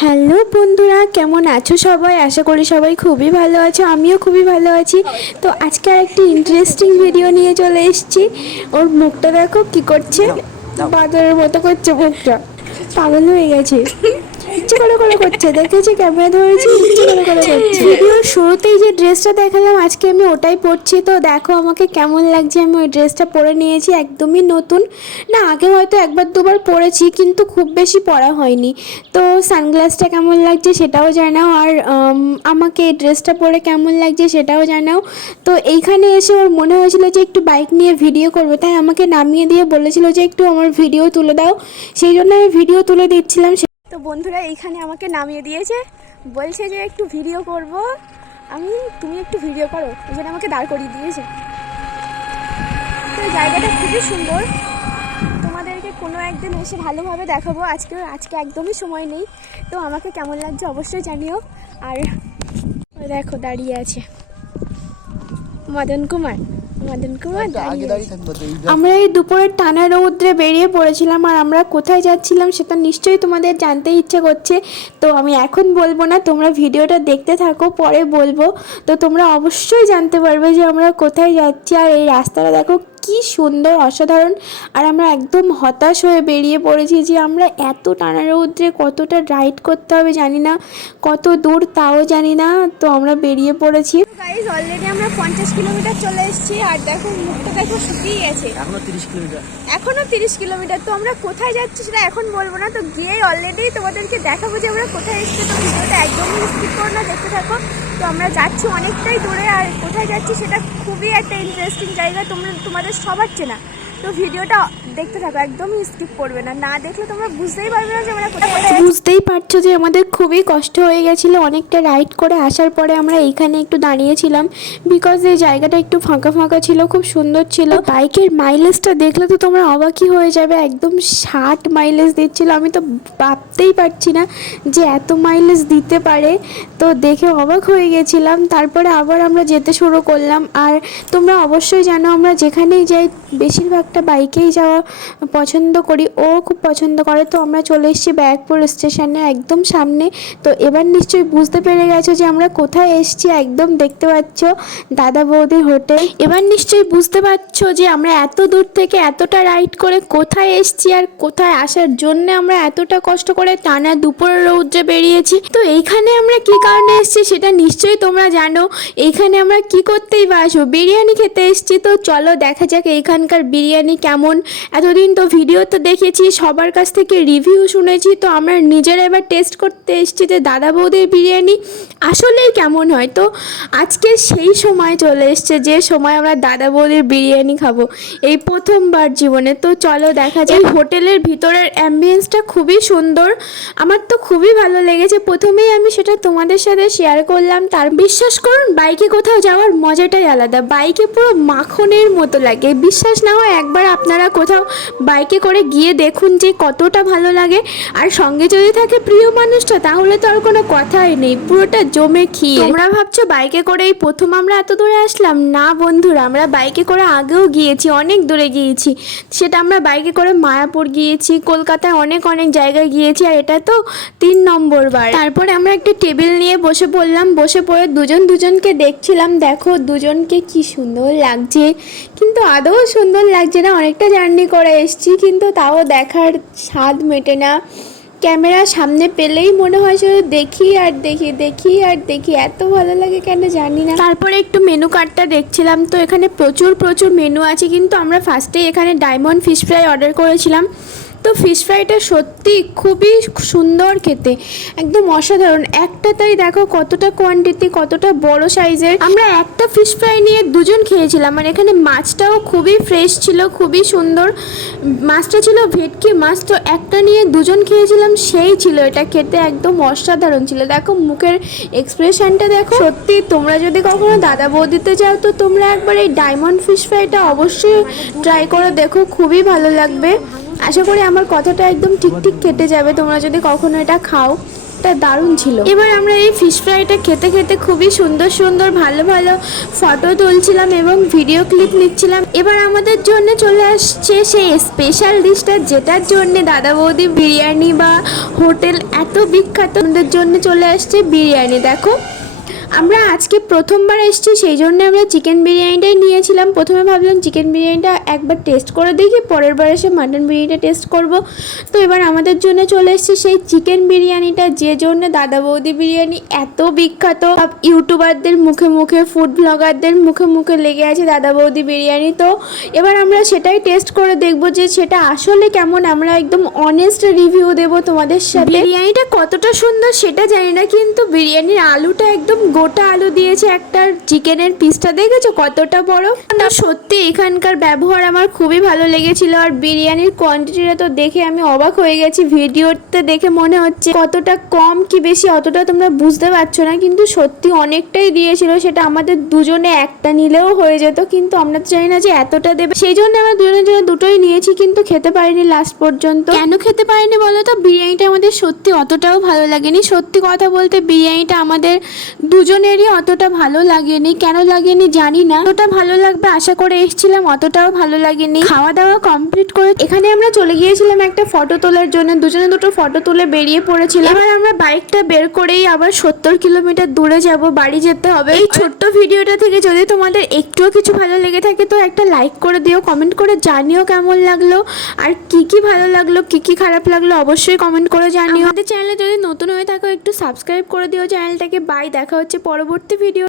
Hello বন্ধুরা কেমন আছো সবাই? আশা করি সবাই খুবই ভালো আছো আমিও খুবই ভালো আছি। তো আজকে আর একটি ইন্টারেস্টিং ভিডিও নিয়ে চলে এসেছি। ওর মুখটা দেখো কি করছে? বাদরের মতো করছে মুখটা। পাগল হয়ে গেছে। ইচ্ছে করে করে করছে। দেখেছি ক্যামেরা ধরেছি ইচ্ছে করে করে করছে। ভিডিওর শুরুতেই যে ড্রেসটা দেখালাম আজকে আমি ওটাই পরছি। তো দেখো আমাকে কেমন লাগছে আমি ওই ড্রেসটা পরে নিয়েছি একদমই নতুন। না আগে হয়তো একবার দুবার পরেছি কিন্তু খুব বেশি পরা হয়নি। তো সানগ্লাসটা কেমন লাগছে সেটাও জানাও আর আমাকে এই ড্রেসটা পরে কেমন লাগছে সেটাও জানাও। তো এইখানে এসে ওর মনে হয়েছিল যে একটু বাইক নিয়ে ভিডিও করবে তাই আমাকে নামিয়ে দিয়ে বলেছিল যে একটু আমার ভিডিও তুলে দাও। সেই জন্য আমি ভিডিও তুলে দিচ্ছিলাম তো বন্ধুরা এইখানে আমাকে নামিয়ে দিয়েছে। বলছে যে একটু ভিডিও করব। আমি তুমি একটু ভিডিও করো। এই জন্য আমাকে দাঁড় করিয়ে দিয়েছে। তো জায়গাটা খুবই সুন্দর। তোমাদেরকে কোনো একদিন এসে ভালোভাবে দেখাবো। আজকে আজকে একদমই সময় নেই। তো আমাকে কেমন লাগছে অবশ্যই জানিও। আর দেখো, দাঁড়িয়ে আছে। মদন কুমার। মদন কুমার আমরা এই দুপুরের টানা রৌদ্রে বেরিয়ে পড়েছিলাম আর আমরা কোথায় যাচ্ছিলাম সেটা নিশ্চয়ই তোমাদের জানতে ইচ্ছে করছে। তো আমি এখন বলব না তোমরা ভিডিওটা দেখতে থাকো পরে বলব। তো তোমরা অবশ্যই জানতে পারবে যে আমরা কোথায় যাচ্ছি। আর এই রাস্তাটা দেখো কি সুন্দর অসাধারণ। আর আমরা একদম হতাশ হয়ে বেরিয়ে পড়েছি যে আমরা এত টানা রৌদ্রে কতটা রাইড করতে হবে জানি না কত দূর তাও জানি না তো আমরা বেরিয়ে পড়েছি। গাইজ অলরেডি আমরা পঞ্চাশ কিলোমিটার চলে এসেছি আর দেখো মুখটা দেখো শুকিয়ে গেছে। এখনও তিরিশ কিলোমিটার। এখনও তিরিশ কিলোমিটার তো আমরা কোথায় যাচ্ছি সেটা এখন বলব না। তো গিয়েই অলরেডি তোমাদেরকে দেখাবো যে আমরা কোথায় এসেছি। তো ভিডিওটা একদমই স্কিপ করো না দেখতে থাকো। তো আমরা যাচ্ছি অনেকটাই দূরে আর কোথায় যাচ্ছি সেটা খুবই একটা ইন্টারেস্টিং জায়গা, তোমরা তোমাদের সবার চেনা। তো ভিডিওটা দেখতে থাকো একদমই স্কিপ করবে না। না দেখলে তোমরা বুঝতেই পারবে না যে আমরা কোথায় বুঝতেই পারছ যে আমাদের খুবই কষ্ট হয়ে গেছিল অনেকটা রাইড করে আসার পরে আমরা এইখানে একটু দাঁড়িয়েছিলাম বিকজ এই জায়গাটা একটু ফাঁকা ফাঁকা ছিল খুব সুন্দর ছিল। বাইকের মাইলেজটা দেখলে তো তোমরা অবাকই হয়ে যাবে একদম ষাট মাইলেজ দিচ্ছিল। আমি তো ভাবতেই পারছি না যে এত মাইলেজ দিতে পারে। তো দেখে অবাক হয়ে গেছিলাম তারপরে আবার আমরা যেতে শুরু করলাম। আর তোমরা অবশ্যই জানো আমরা যেখানেই যাই বেশিরভাগটা বাইকেই যাওয়া পছন্দ করি। ও খুব পছন্দ করে। তো আমরা চলে এসেছি ব্যারাকপুর স্টেশনে একদম সামনে। তো এবার নিশ্চয়ই বুঝতে পেরে গেছো যে আমরা কোথায় এসেছি। একদম দেখতে পাচ্ছ দাদা বৌদির হোটেল। এবার নিশ্চয়ই বুঝতে পারছ যে আমরা এত দূর থেকে এতটা রাইড করে কোথায় এসেছি আর কোথায় আসার জন্য আমরা এতটা কষ্ট করে টানা দুপুরের রৌদ্রে বেরিয়েছি। তো এইখানে আমরা কি কারণে এসেছি সেটা নিশ্চয়ই তোমরা জানো। এইখানে আমরা কি করতেই বা আসব বিরিয়ানি খেতে এসেছি। তো চলো দেখা যাক এইখানকার বিরিয়ানি কেমন। এতদিন তো ভিডিও তো দেখেছি, সবার কাছ থেকে রিভিউ শুনেছি, তো আমরা নিজেরা এবার টেস্ট করতে এসেছি যে দাদা বৌদির বিরিয়ানি আসলেই কেমন হয়। তো আজকে সেই সময় চলে এসছে যে সময় আমরা দাদা বৌদির বিরিয়ানি খাব, এই প্রথমবার জীবনে। তো চলো দেখা যায় হোটেলের ভিতরের অ্যাম্বিয়েন্সটা খুবই সুন্দর। আমার তো খুবই ভালো লেগেছে। প্রথমেই আমি সেটা তোমাদের সাথে শেয়ার করলাম। তার বিশ্বাস করুন, বাইকে কোথাও যাওয়ার মজাটাই আলাদা। বাইকে পুরো মাখনের মতো লাগে। বিশ্বাস না হয় একবার আপনারা কোথাও বাইকে করে গিয়ে দেখুন যে কতটা ভালো লাগে। আর সঙ্গে যদি থাকে প্রিয় মানুষটা, তাহলে তো আর কোনো কথাই নেই, পুরোটা জমে খেয়ে তোমরা ভাবছ বাইকে করে এই প্রথম আমরা এত দূরে আসলাম? না বন্ধুরা, আমরা বাইকে করে আগেও গিয়েছি, অনেক দূরে গিয়েছি। সেটা আমরা বাইকে করে মায়াপুর গিয়েছি, কলকাতায় অনেক অনেক জায়গায় গিয়েছি, আর এটা তো তিন নম্বর বার। তারপরে আমরা একটা টেবিল নিয়ে বসে পড়লাম, বসে পড়ে দুজন দুজনকে দেখছিলাম, দেখো দুজনকে কি সুন্দর লাগছে। কিন্তু আদৌ সুন্দর লাগছে না, অনেকটা জার্নি করে এসছি, কিন্তু তাও দেখার স্বাদ মেটে না। ক্যামেরা সামনে পেলেই মনে হয় শুধু দেখি আর দেখি দেখি আর দেখি, এত ভালো লাগে কেন জানি না। তারপরে একটু মেনু কার্ডটা দেখছিলাম, তো এখানে প্রচুর প্রচুর মেনু আছে, কিন্তু আমরা ফার্স্টেই এখানে ডায়মন্ড ফিশ ফ্রাই অর্ডার করেছিলাম। তো ফিশ ফ্রাইটা সত্যি খুবই সুন্দর খেতে একদম অসাধারণ। একটা তাই দেখো কতটা কোয়ান্টিটি কতটা বড় সাইজের আমরা একটা ফিশ ফ্রাই নিয়ে দুজন খেয়েছিলাম আর এখানে মাছটাও খুবই ফ্রেশ ছিল খুবই সুন্দর। মাছটা ছিল ভেটকি মাছ তো একটা নিয়ে দুজন খেয়েছিলাম সেই ছিল এটা খেতে একদম অসাধারণ ছিল। দেখো মুখের এক্সপ্রেশনটা দেখো। সত্যি তোমরা যদি কখনো দাদা বৌদিতে যাও তো তোমরা একবার এই ডায়মন্ড ফিশ ফ্রাইটা অবশ্যই ট্রাই করে দেখো খুবই ভালো লাগবে। আশা করি আমার কথাটা একদম ঠিক ঠিক কেটে যাবে। তোমরা যদি কখনো এটা খাও টেস্টটা দারুণ ছিল। এবার আমরা এই ফিশ ফ্রাইটা খেতে খেতে খুবই সুন্দর সুন্দর ভালো ভালো ফটো তুলছিলাম এবং ভিডিও ক্লিপ নিচ্ছিলাম। এবার আমাদের জন্য চলে আসছে সেই স্পেশাল ডিশটা যেটার জন্য দাদা বৌদি বিরিয়ানি বা হোটেল এত বিখ্যাত। আমাদের জন্য চলে আসছে বিরিয়ানি, দেখো। আমরা আজকে প্রথমবার এসেছি সেই জন্য আমরা চিকেন বিরিয়ানিটাই নিয়েছিলাম। প্রথমে ভাবলাম চিকেন বিরিয়ানিটা একবার টেস্ট করে দেখি পরের বার এসে মাটন বিরিয়ানিটা টেস্ট করব। তো এবার আমাদের জন্য চলে এসেছে সেই চিকেন বিরিয়ানিটা যে জন্য দাদা বৌদি বিরিয়ানি এত বিখ্যাত। সব ইউটিউবারদের মুখে মুখে ফুড ব্লগারদের মুখে মুখে লেগে আছে দাদা বৌদি বিরিয়ানি। তো এবার আমরা সেটাই টেস্ট করে দেখব যে সেটা আসলে কেমন। আমরা একদম অনেস্ট রিভিউ দেব তোমাদের সাথে। বিরিয়ানিটা কতটা সুন্দর সেটা জানি না কিন্তু বিরিয়ানির আলুটা একদম গোটা আলু দিয়েছে একটা চিকেনের পিসটা, দেখেছ কতটা বড়? না, সত্যি এখানকার ব্যবহার আমার খুবই ভালো লেগেছিল আর বিরিয়ানির কোয়ান্টিটিটা তো দেখে আমি অবাক হয়ে গেছি। ভিডিওতে দেখে মনে হচ্ছে কতটা কম কি বেশি, অতটা তোমরা বুঝতে পারছ না, কিন্তু সত্যি অনেকটাই দিয়েছিল। সেটা আমাদের দুজনে একটা নিলেও হয়ে যেত, কিন্তু আমরা তো জানি না যে এতটা দেবে। সেই জন্য আমরা দুজনের জন্য দুটোই নিয়েছি, কিন্তু খেতে পারিনি লাস্ট পর্যন্ত। কেন খেতে পারিনি বলো তো? বিরিয়ানিটা আমাদের সত্যি অতটাও ভালো লাগেনি। সত্যি কথা বলতে, বিরিয়ানিটা আমাদের দুজনেরই অতটা ভালো লাগেনি। কেন লাগেনি জানি না। অতটা ভালো লাগবে আশা করে এসেছিলাম, অতটাও ভালো লাগেনি। খাওয়া দাওয়া কমপ্লিট করে এখানে আমরা চলে গিয়েছিলাম একটা ফটো তোলার জন্য। দুজনে দুটো ফটো তুলে বেরিয়ে পড়েছিলাম। এবার আমরা বাইকটা বের করেই আবার সত্তর কিলোমিটার দূরে যাব, বাড়ি যেতে হবে। এই ছোট্ট ভিডিওটা থেকে যদি তোমাদের একটুও কিছু ভালো লেগে থাকে, তো একটা লাইক করে দিও কমেন্ট করে জানিও কেমন লাগল। আর কি কি ভালো লাগল, কি কি খারাপ লাগল, অবশ্যই কমেন্ট করে জানিও। আমাদের চ্যানেলে যদি নতুন হয়ে থাকো, একটু সাবস্ক্রাইব করে দিও। চ্যানেলটাকে বাই দেখা হচ্ছে পরবর্তী ভিডিও